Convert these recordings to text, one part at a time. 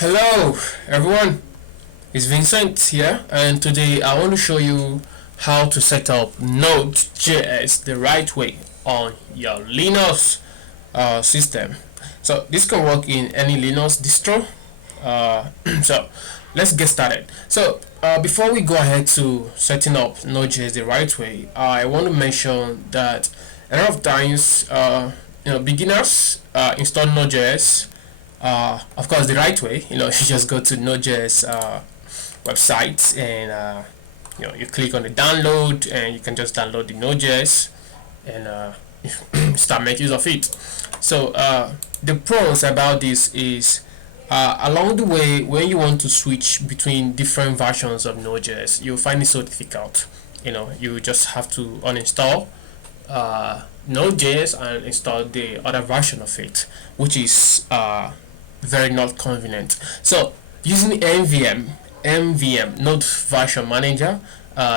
Hello everyone, it's Vincent here, and today I want to show you how to set up Node.js the right way on your Linux system. So this can work in any Linux distro. So let's get started. So before we go ahead to setting up Node.js the right way, I want to mention that a lot of times beginners install Node.js of course the right way. You just go to Node.js website, and you click on the download, and you can just download the Node.js and start making use of it. So the pros about this is along the way, when you want to switch between different versions of Node.js, you'll find it so difficult. You just have to uninstall Node.js and install the other version of it, which is very not convenient. So using NVM Node Version Manager,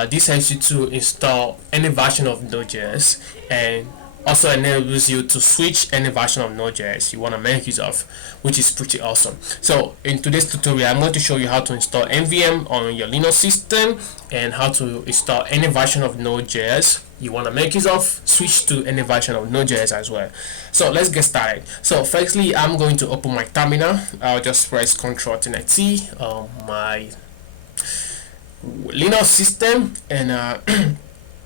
this helps you to install any version of Node.js, and also enables you to switch any version of Node.js you want to make use of, which is pretty awesome. So in today's tutorial, I'm going to show you how to install NVM on your Linux system, and how to install any version of Node.js you want to make use of, switch to any version of Node.js as well. So let's get started. So firstly, I'm going to open my terminal. I'll just press Ctrl+T on my Linux system, and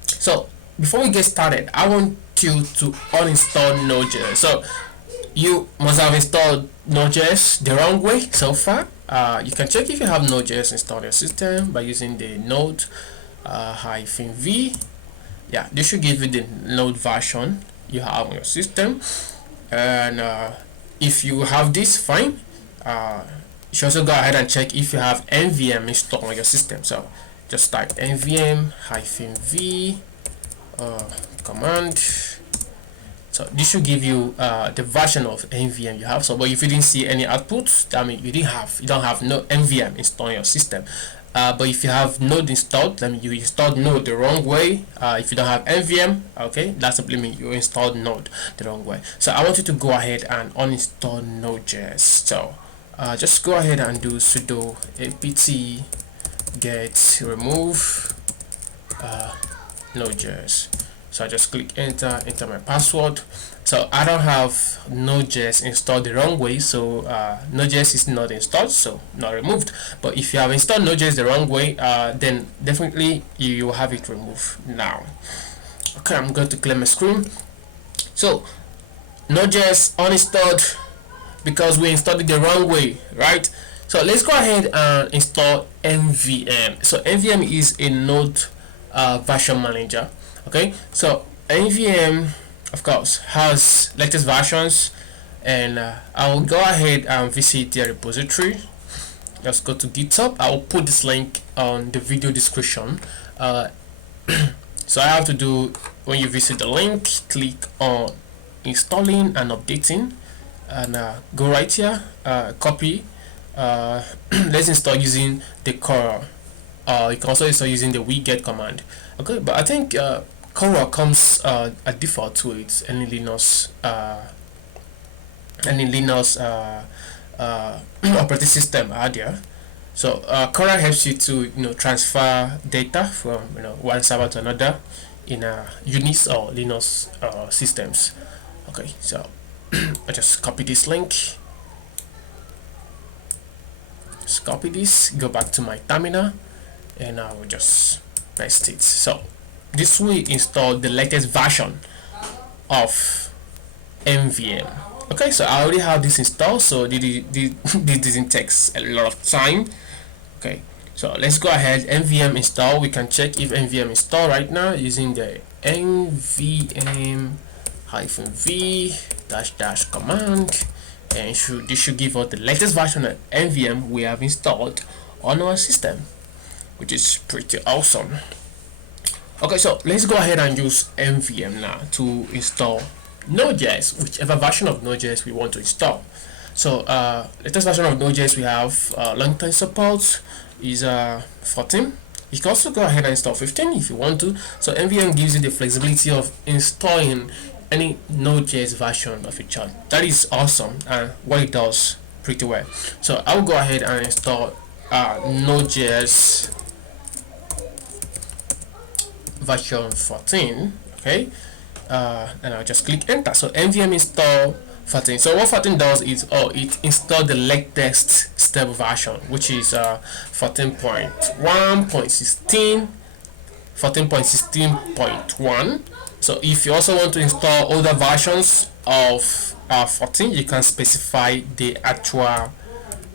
so before we get started, I want you to uninstall Node.js. So you must have installed Node.js the wrong way so far. You can check if you have Node.js installed on your system by using the node -v. Yeah, this should give you the Node version you have on your system, and if you have this, fine. You should also go ahead and check if you have NVM installed on your system. So just type NVM -v command. So this should give you the version of NVM you have. So, but if you didn't see any output, that means you don't have no NVM installed on your system. But if you have Node installed, that means you installed Node the wrong way. If you don't have NVM, okay, that simply means you installed Node the wrong way. So I want you to go ahead and uninstall Node.js. So just go ahead and do sudo apt get remove Node.js. So I just click enter my password. So I don't have Node.js installed the wrong way, so Node.js is not installed, so not removed. But if you have installed Node.js the wrong way, then definitely you will have it removed now. Okay, I'm going to clear my screen. So Node.js uninstalled because we installed it the wrong way, right? So let's go ahead and install NVM. So NVM is a Node version manager. Okay, so NVM of course has latest versions, and I will go ahead and visit their repository. Just go to GitHub. I will put this link on the video description. So I have to do, when you visit the link, click on installing and updating, and go right here, copy. Let's install using the Cora. You can also install using the wget command. Okay, but I think Cora comes a default to it. Any Linux operating system are there. So Cora helps you to transfer data from one server to another in Unix or Linux systems. Okay, so I just copy this link. Just copy this. Go back to my terminal, and I will just paste it. So this will install the latest version of NVM. Okay, so I already have this installed, so this didn't take a lot of time. Okay, so let's go ahead, NVM install. We can check if NVM installed right now using the NVM -v -- command, and this should give us the latest version of NVM we have installed on our system, which is pretty awesome. Okay, so let's go ahead and use NVM now to install Node.js, whichever version of Node.js we want to install. So latest version of Node.js we have long-term support is 14. You can also go ahead and install 15 if you want to. So NVM gives you the flexibility of installing any Node.js version of a child. That is awesome, and what it does pretty well. So I'll go ahead and install Node.js version 14. Okay, and I'll just click enter. So NVM install 14. So what 14 does is, it installs the latest stable version, which is 14.1.16, 14.16.1. So if you also want to install older versions of 14, you can specify the actual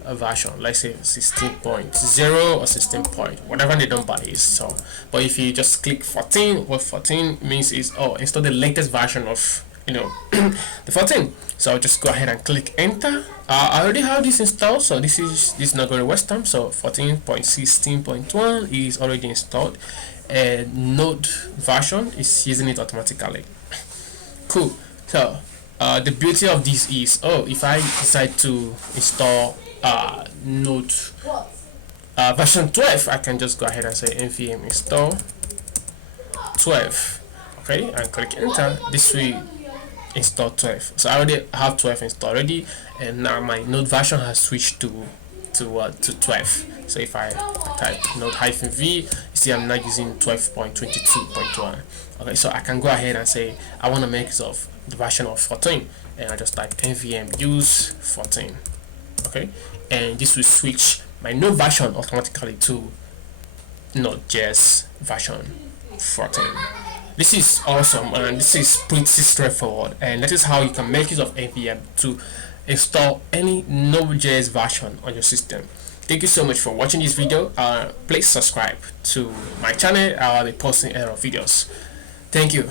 version, let's say 16.0 or 16 point, whatever the number is. So but if you just click 14, what 14 means is, install the latest version of the 14. So I'll just go ahead and click enter. I already have this installed, so this is not going to waste time. So 14.16.1 is already installed, and Node version is using it automatically. Cool. So the beauty of this is, if I decide to install Node version 12, I can just go ahead and say nvm install 12, okay, and click enter. This will install 12. So I already have 12 installed already, and now my Node version has switched to 12. So if I type node-v, you see I'm not using 12.22.1. okay, so I can go ahead and say I want to make use of the version of 14, and I just type nvm use 14. okay, and this will switch my Node version automatically to Node.js version 14. This is awesome, and this is pretty straightforward, and that is how you can make use of NVM to install any Node.js version on your system. Thank you so much for watching this video. Please subscribe to my channel. I'll be posting error videos. Thank you.